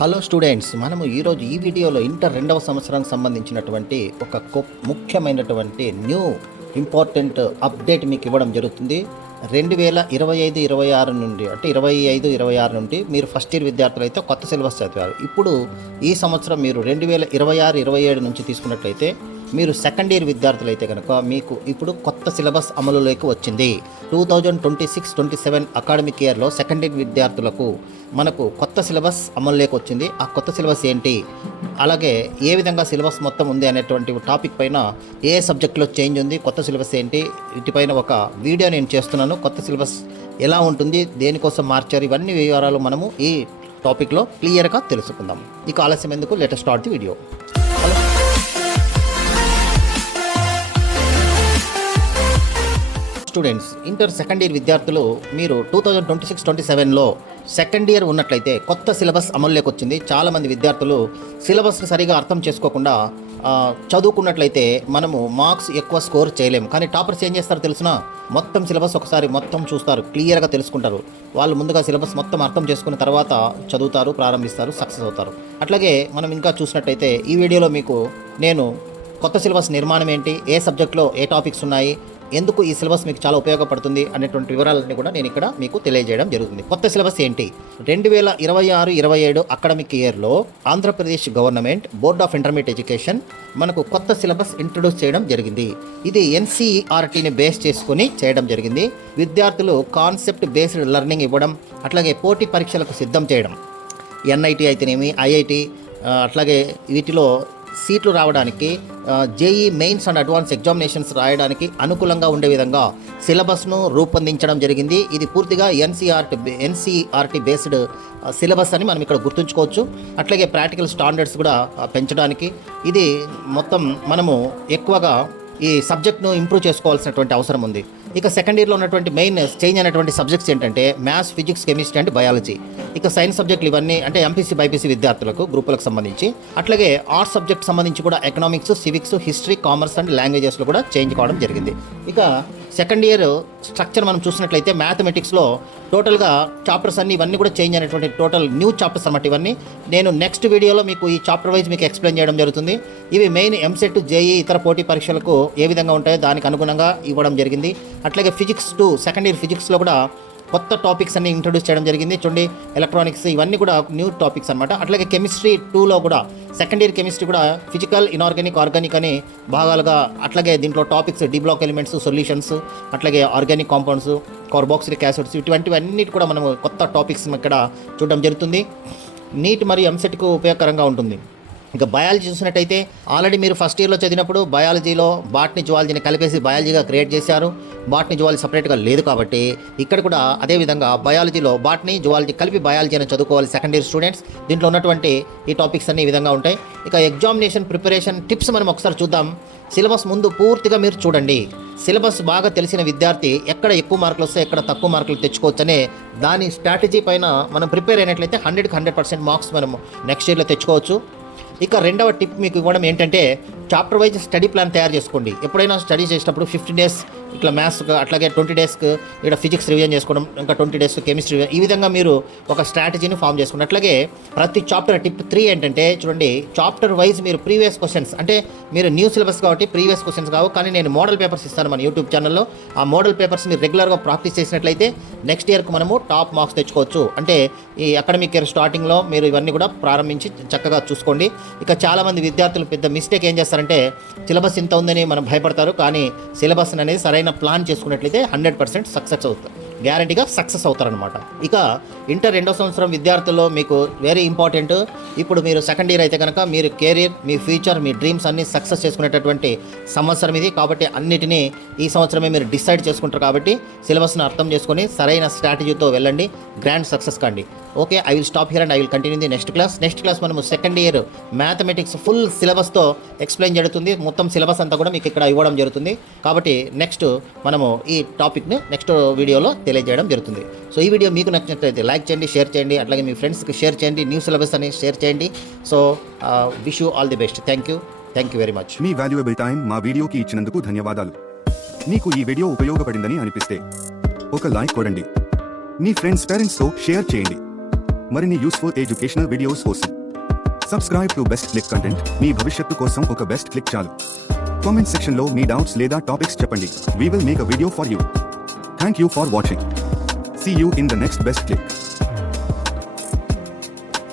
Hello students, మనము ఈరోజు ఈ వీడియోలో ఇంటర్ రెండవ సంవత్సరానికి సంబంధించినటువంటి ఒక ముఖ్యమైనటువంటి న్యూ ఇంపార్టెంట్ అప్డేట్ మీకు ఇవ్వడం జరుగుతుంది. 2025-26 నుండి అంటే 25-26 నుండి మీరు ఫస్ట్ ఇయర్ విద్యార్థులు అయితే కొత్త సిలబస్ చదివారు. ఇప్పుడు ఈ సంవత్సరం మీరు 2026-27 నుంచి తీసుకున్నట్లయితే మీరు సెకండ్ ఇయర్ విద్యార్థులు అయితే కనుక మీకు ఇప్పుడు కొత్త సిలబస్ అమలులోకి వచ్చింది. 2026-27 అకాడమిక్ ఇయర్లో సెకండ్ ఇయర్ విద్యార్థులకు మనకు కొత్త సిలబస్ అమలులోకి వచ్చింది. ఆ కొత్త సిలబస్ ఏంటి, అలాగే ఏ విధంగా సిలబస్ మొత్తం ఉంది అనేటువంటి టాపిక్ పైన ఏ సబ్జెక్టులో చేంజ్ ఉంది, కొత్త సిలబస్ ఏంటి, వీటిపైన ఒక వీడియో నేను చేస్తున్నాను. కొత్త సిలబస్ ఎలా ఉంటుంది, దేనికోసం మార్చారు, ఇవన్నీ వివరాలు మనము ఈ టాపిక్లో క్లియర్గా తెలుసుకుందాం. ఇక ఆలస్యం ఎందుకు, let us start the video. Students, inter second year విద్యార్థులు మీరు 2026-27లో సెకండ్ ఇయర్ ఉన్నట్లయితే కొత్త సిలబస్ అమలులోకి వచ్చింది. చాలామంది విద్యార్థులు సిలబస్ని సరిగా అర్థం చేసుకోకుండా చదువుకున్నట్లయితే మనము మార్క్స్ ఎక్కువ స్కోర్ చేయలేము. కానీ టాపర్స్ ఏం చేస్తారో తెలిసిన, మొత్తం సిలబస్ ఒకసారి మొత్తం చూస్తారు, క్లియర్గా తెలుసుకుంటారు. వాళ్ళు ముందుగా సిలబస్ మొత్తం అర్థం చేసుకున్న తర్వాత చదువుతారు, ప్రారంభిస్తారు, సక్సెస్ అవుతారు. అట్లాగే మనం ఇంకా చూసినట్టయితే ఈ వీడియోలో మీకు నేను కొత్త సిలబస్ నిర్మాణం ఏంటి, ఏ సబ్జెక్ట్లో ఏ టాపిక్స్ ఉన్నాయి, ఎందుకు ఈ సిలబస్ మీకు చాలా ఉపయోగపడుతుంది అనేటువంటి వివరాలన్నీ కూడా నేను ఇక్కడ మీకు తెలియజేయడం జరుగుతుంది. కొత్త సిలబస్ ఏంటి, 2026-27 అకాడమిక్ ఇయర్లో Andhra Pradesh government board of intermediate education మనకు కొత్త సిలబస్ ఇంట్రొడ్యూస్ చేయడం జరిగింది. ఇది ఎన్సీఈఆర్టీని బేస్ చేసుకుని చేయడం జరిగింది. విద్యార్థులు కాన్సెప్ట్ బేస్డ్ లెర్నింగ్ ఇవ్వడం, అట్లాగే పోటీ పరీక్షలకు సిద్ధం చేయడం, ఎన్ఐటి అయితేనేమి, ఐఐటి, అట్లాగే వీటిలో సీట్లు రావడానికి, JEE mains and advance examinations రాయడానికి అనుకూలంగా ఉండే విధంగా సిలబస్ను రూపొందించడం జరిగింది. ఇది పూర్తిగా ఎన్సీఆర్టీ బేస్డ్ సిలబస్ అని మనం ఇక్కడ గుర్తుంచుకోవచ్చు. అట్లాగే ప్రాక్టికల్ స్టాండర్డ్స్ కూడా పెంచడానికి ఇది మొత్తం మనము ఎక్కువగా ఈ సబ్జెక్ట్ను ఇంప్రూవ్ చేసుకోవాల్సినటువంటి అవసరం ఉంది. ఇక సెకండ్ ఇయర్లో ఉన్నటువంటి మెయిన్ చేంజ్ అయినటువంటి సబ్జెక్ట్స్ ఏంటంటే maths, physics, chemistry and biology. ఇక సైన్స్ సబ్జెక్టులు ఇవన్నీ అంటే ఎంపీసీ, బైపీసీ విద్యార్థులకు గ్రూపులకు సంబంధించి, అట్లాగే ఆర్ట్స్ సబ్జెక్ట్ సంబంధించి కూడా economics, civics, history, commerce and లాంగ్వేజెస్లో కూడా చేంజ్ కావడం జరిగింది. ఇక సెకండ్ ఇయర్ స్ట్రక్చర్ మనం చూసినట్లయితే మ్యాథమెటిక్స్లో టోటల్గా చాప్టర్స్ అన్ని ఇవన్నీ కూడా చేంజ్ అయినటువంటి టోటల్ న్యూ చాప్టర్స్ అన్నమాట. ఇవన్నీ నేను నెక్స్ట్ వీడియోలో మీకు ఈ చాప్టర్ వైజ్ మీకు ఎక్స్ప్లెయిన్ చేయడం జరుగుతుంది. ఇవి మెయిన్ ఎంసెట్, జేఈ, ఇతర పోటీ పరీక్షలకు ఏ విధంగా ఉంటాయో దానికి అనుగుణంగా ఇవ్వడం జరిగింది. అట్లాగే ఫిజిక్స్ 2 సెకండ్ ఇయర్ ఫిజిక్స్లో కూడా కొత్త టాపిక్స్ అన్ని ఇంట్రొడ్యూస్ చేయడం జరిగింది. చూడండి, ఎలక్ట్రానిక్స్ ఇవన్నీ కూడా న్యూ టాపిక్స్ అనమాట. అట్లాగే కెమిస్ట్రీ 2లో కూడా సెకండ్ ఇయర్ కెమిస్ట్రీ కూడా ఫిజికల్, ఇనార్గానిక్, ఆర్గానిక్ అని భాగాలుగా, అట్లాగే దీంట్లో topics D block elements, solutions, అట్లాగే ఆర్గానిక్ కాంపౌండ్స్, కార్బాక్సిలిక్ యాసిడ్స్, ఇటువంటివన్నీ కూడా మనము కొత్త టాపిక్స్ ఇక్కడ చూడడం జరుగుతుంది. నీట్ మరియు ఎంసెట్కు ఉపయోగకరంగా ఉంటుంది. ఇంకా బయాలజీ చూసినట్టయితే ఆల్రెడీ మీరు ఫస్ట్ ఇయర్లో చదివినప్పుడు బయాలజీలో బాటనీ, జువాలజీని కలిపేసి బయాలజీగా క్రియేట్ చేశారు. బాటనీ, జువాలజీ సపరేట్గా లేదు కాబట్టి ఇక్కడ కూడా అదేవిధంగా బయాలజీలో బాటనీ, జువాలజీ కలిపి బయాలజీ అని చదువుకోవాలి సెకండ్ ఇయర్ స్టూడెంట్స్. దీంట్లో ఉన్నటువంటి ఈ టాపిక్స్ అన్ని ఈ విధంగా ఉంటాయి. ఇక ఎగ్జామినేషన్ ప్రిపరేషన్ టిప్స్ మనం ఒకసారి చూద్దాం. సిలబస్ ముందు పూర్తిగా మీరు చూడండి. సిలబస్ బాగా తెలిసిన విద్యార్థి ఎక్కడ ఎక్కువ మార్కులు వస్తే ఎక్కడ తక్కువ మార్కులు తెచ్చుకోవచ్చనే దాని స్ట్రాటజీ పైన మనం ప్రిపేర్ అయినట్లయితే 100% మార్క్స్ మనం నెక్స్ట్ ఇయర్లో తెచ్చుకోవచ్చు. ఇక రెండవ టిప్ మీకు ఇవ్వడం ఏంటంటే చాప్టర్ వైజ్ స్టడీ ప్లాన్ తయారు చేసుకోండి. ఎప్పుడైనా స్టడీ చేసేటప్పుడు 15 డేస్ ఇట్లా మ్యాథ్స్, అట్లాగే 20 డేస్కి ఇక్కడ ఫిజిక్స్ రివిజన్ చేసుకోవడం, ఇంకా 20 డేస్ కెమిస్ట్రీ, ఈ విధంగా మీరు ఒక స్ట్రాటజీని ఫామ్ చేసుకోండి. అట్లాగే ప్రతి చాప్టర్ టిప్ 3 ఏంటంటే చూడండి, చాప్టర్ వైజ్ మీరు ప్రీవియస్ క్వశ్చన్స్, అంటే మీరు న్యూ సిలబస్ కాబట్టి ప్రీవియస్ క్వశ్చన్స్ కావు, కానీ నేను మోడల్ పేపర్స్ ఇస్తాను మన యూట్యూబ్ ఛానల్లో. ఆ మోడల్ పేపర్స్ మీరు రెగ్యులర్గా ప్రాక్టీస్ చేసినట్లయితే నెక్స్ట్ ఇయర్కి మనము టాప్ మార్క్స్ తెచ్చుకోవచ్చు. అంటే ఈ అకాడమిక్ ఇయర్ స్టార్టింగ్లో మీరు ఇవన్నీ కూడా ప్రారంభించి చక్కగా చూసుకోండి. ఇక చాలామంది విద్యార్థులు పెద్ద మిస్టేక్ ఏం చేస్తారంటే సిలబస్ ఇంత ఉందని మనం భయపడతారు, కానీ సిలబస్ అనేది సరైన ప్లాన్ చేసుకున్నట్లయితే 100% సక్సెస్ అవుతారు, గ్యారంటీగా సక్సెస్ అవుతారనమాట. ఇక ఇంటర్ రెండో సంవత్సరం విద్యార్థుల్లో మీకు వెరీ ఇంపార్టెంట్, ఇప్పుడు మీరు సెకండ్ ఇయర్ అయితే కనుక మీరు కెరీర్, మీ ఫ్యూచర్, మీ డ్రీమ్స్ అన్నీ సక్సెస్ చేసుకునేటటువంటి సంవత్సరం ఇది. కాబట్టి అన్నిటినీ ఈ సంవత్సరమే మీరు డిసైడ్ చేసుకుంటారు. కాబట్టి సిలబస్ను అర్థం చేసుకొని సరైన స్ట్రాటజీతో వెళ్ళండి, గ్రాండ్ సక్సెస్ కండి. Okay, I will stop here and I will continue the next class. మనము సెకండ్ ఇయర్ మ్యాథమెటిక్స్ ఫుల్ సిలబస్తో ఎక్స్ప్లెయిన్ జరుగుతుంది. మొత్తం సిలబస్ అంతా కూడా మీకు ఇక్కడ ఇవ్వడం జరుగుతుంది. కాబట్టి నెక్స్ట్ మనము ఈ టాపిక్ని నెక్స్ట్ వీడియోలో తెలియజేయడం జరుగుతుంది. సో ఈ వీడియో మీకు నచ్చినట్లయితే లైక్ చేయండి, షేర్ చేయండి, అట్లాగే మీ ఫ్రెండ్స్కి షేర్ చేయండి, న్యూ సిలబస్ అని షేర్ చేయండి. So wish you all the best. Thank you very much. Me valuable time మా వీడియోకి ఇచ్చినందుకు ధన్యవాదాలు. మీకు ఈ వీడియో ఉపయోగపడిందని అనిపిస్తే ఒక లైక్ కొడండి, మీ ఫ్రెండ్స్, పేరెంట్స్తో షేర్ చేయండి. మరిన్ని యూస్ఫుల్ ఎడ్యుకేషనల్ వీడియోస్ కోసం subscribe to best click content. మీ భవిష్యత్తు కోసం ఒక బెస్ట్ క్లిక్ చాలు. కామెంట్ సెక్షన్ లో మీ డౌట్స్ లేదా టాపిక్స్ చెప్పండి. We will make a video for you. Thank you for watching. See you in the next best click.